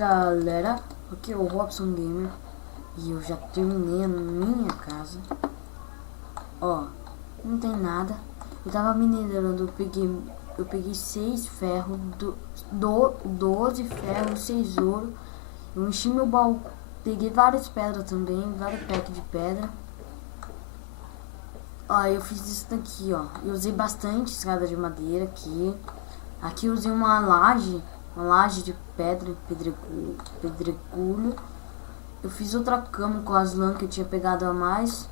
galera, aqui é o Robson Gamer e eu já terminei a minha casa. Ó, não tem nada. Eu tava minerando, eu peguei 6 ferros, 12 ferros, 6 ouro. Eu enchi meu baú, peguei várias pedras também, vários packs de pedra. Ó, eu fiz isso daqui, ó. Eu usei bastante escada de madeira aqui. Aqui eu usei uma laje de pedra, pedregulho. Eu fiz outra cama com as lãs que eu tinha pegado a mais.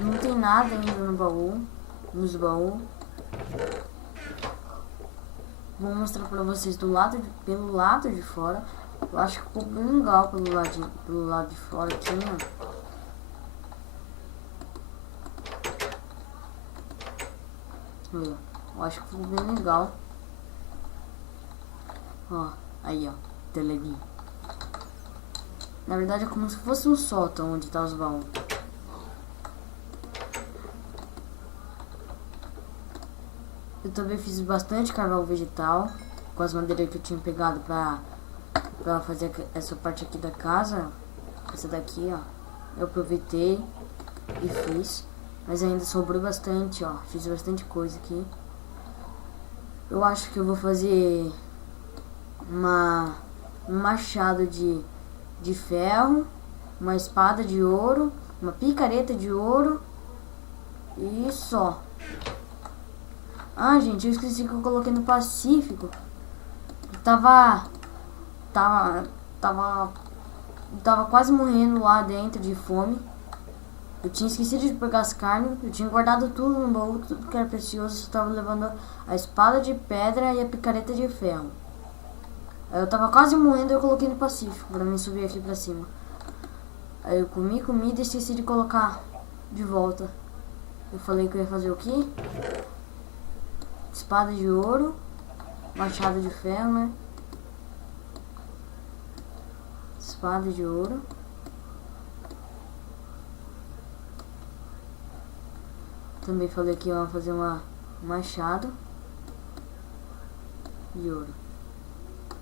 Não tem nada ainda no baú, nos baús. Vou mostrar pra vocês pelo lado de fora. Eu acho que ficou bem legal pelo lado de fora aqui, ó. Eu acho que ficou bem legal. Ó, aí ó, teleguinho. Na verdade é como se fosse um sótão onde tá os baús. Eu também fiz bastante carvão vegetal com as madeiras que eu tinha pegado pra fazer essa parte aqui da casa. Essa daqui, ó, eu aproveitei e fiz. Mas ainda sobrou bastante, ó. Fiz bastante coisa aqui. Eu acho que eu vou fazer um machado de ferro, uma espada de ouro, uma picareta de ouro e só. Ah, gente, eu esqueci que eu coloquei no Pacífico. Tava quase morrendo lá dentro de fome. Eu tinha esquecido de pegar as carnes. Eu tinha guardado tudo no baú, tudo que era precioso. Eu tava levando a espada de pedra e a picareta de ferro. Aí eu tava quase morrendo e eu coloquei no Pacífico pra mim subir aqui pra cima. Aí eu comi comida e esqueci de colocar de volta. Eu falei que eu ia fazer o quê? Espada de ouro, machado de ferro, né? Espada de ouro. Também falei que ia fazer um machado de ouro.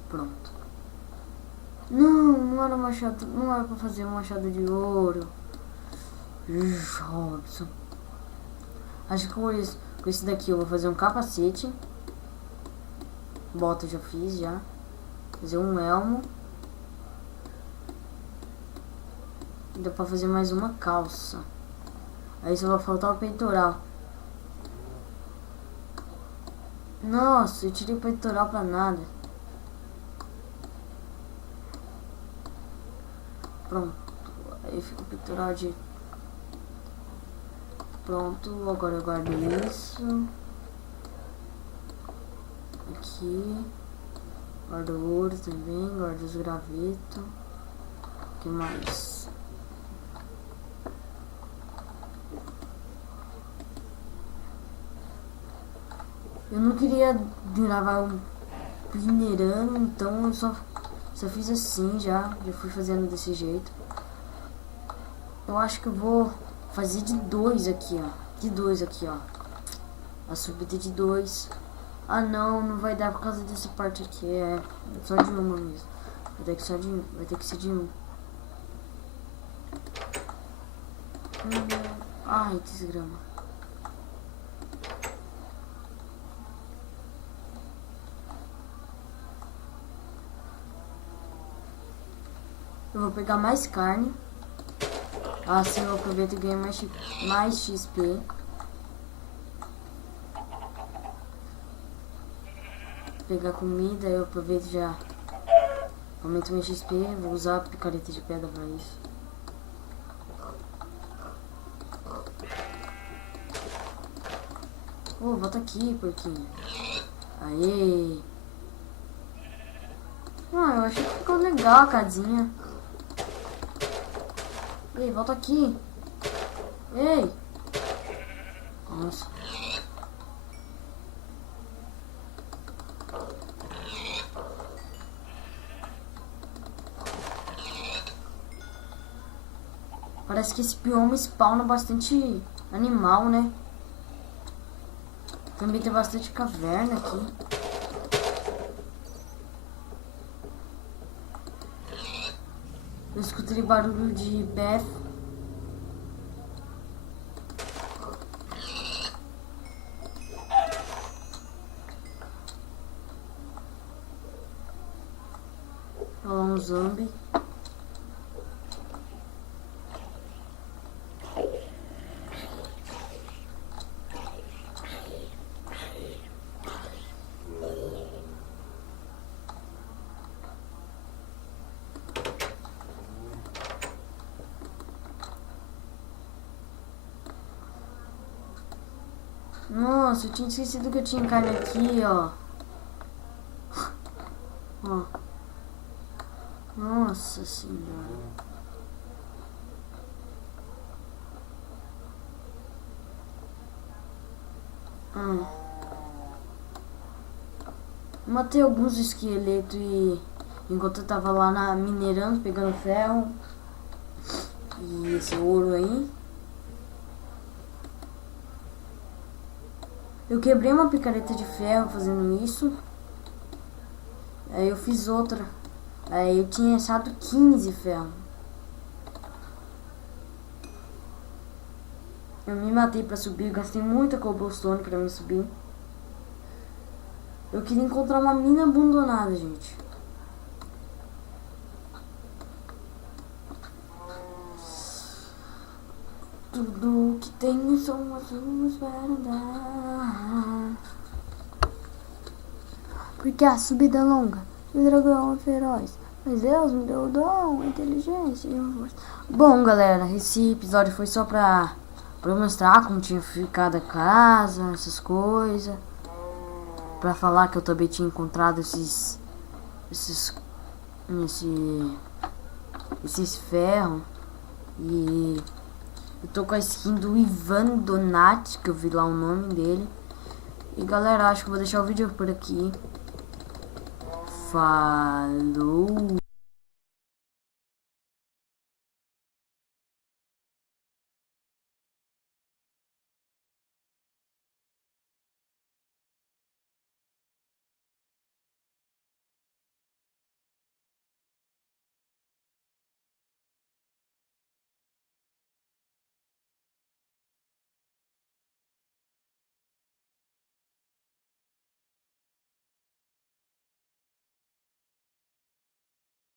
Pronto. Não era machado, não era pra fazer um machado de ouro. Robson. Acho que com esse daqui eu vou fazer um capacete. Bota eu já fiz já. Fazer um elmo. Dá pra fazer mais uma calça. Aí só vai faltar o peitoral. Nossa, eu tirei o peitoral pra nada. Pronto. Aí fica o peitoral de... Pronto, agora eu guardo isso. Aqui. Guardo o ouro também, guardo os gravetos. O que mais? Eu não queria gravar minerando, então eu só fiz assim já fui fazendo desse jeito. Eu acho que eu vou fazer de 2 aqui, ó. De 2 aqui, ó. A subida de 2. Ah não vai dar por causa dessa parte aqui. É só de uma mesmo. Vai ter que ser de um. Ai, desgrama. Eu vou pegar mais carne. Assim eu aproveito e ganho mais XP. Pegar comida, eu aproveito e já aumento meu XP. Vou usar a picareta de pedra pra isso. Volta aqui, porquinho. Aê! Eu achei que ficou legal a casinha. Ei, volta aqui. Ei. Nossa. Parece que esse bioma spawna bastante animal, né? Também tem bastante caverna aqui. Eu escutei barulho de Beth. Olha lá um zombie. Nossa, eu tinha esquecido que eu tinha carne aqui, ó. Ó. Nossa senhora. Matei alguns esqueletos e enquanto eu tava lá minerando, pegando ferro. E esse ouro aí. Eu quebrei uma picareta de ferro fazendo isso. Aí eu fiz outra. Aí eu tinha achado 15 ferro. Eu me matei pra subir, gastei muita cobblestone pra me subir. Eu queria encontrar uma mina abandonada, gente. Tudo que tenho são as ruas para andar. Porque a subida é longa, o dragão é feroz. Mas Deus me deu o dom, a inteligência e a força. Bom, galera, esse episódio foi só pra mostrar como tinha ficado a casa, essas coisas. Pra falar que eu também tinha encontrado esses ferros. E eu tô com a skin do Ivan Donati, que eu vi lá o nome dele. E galera, acho que vou deixar o vídeo por aqui. Falou!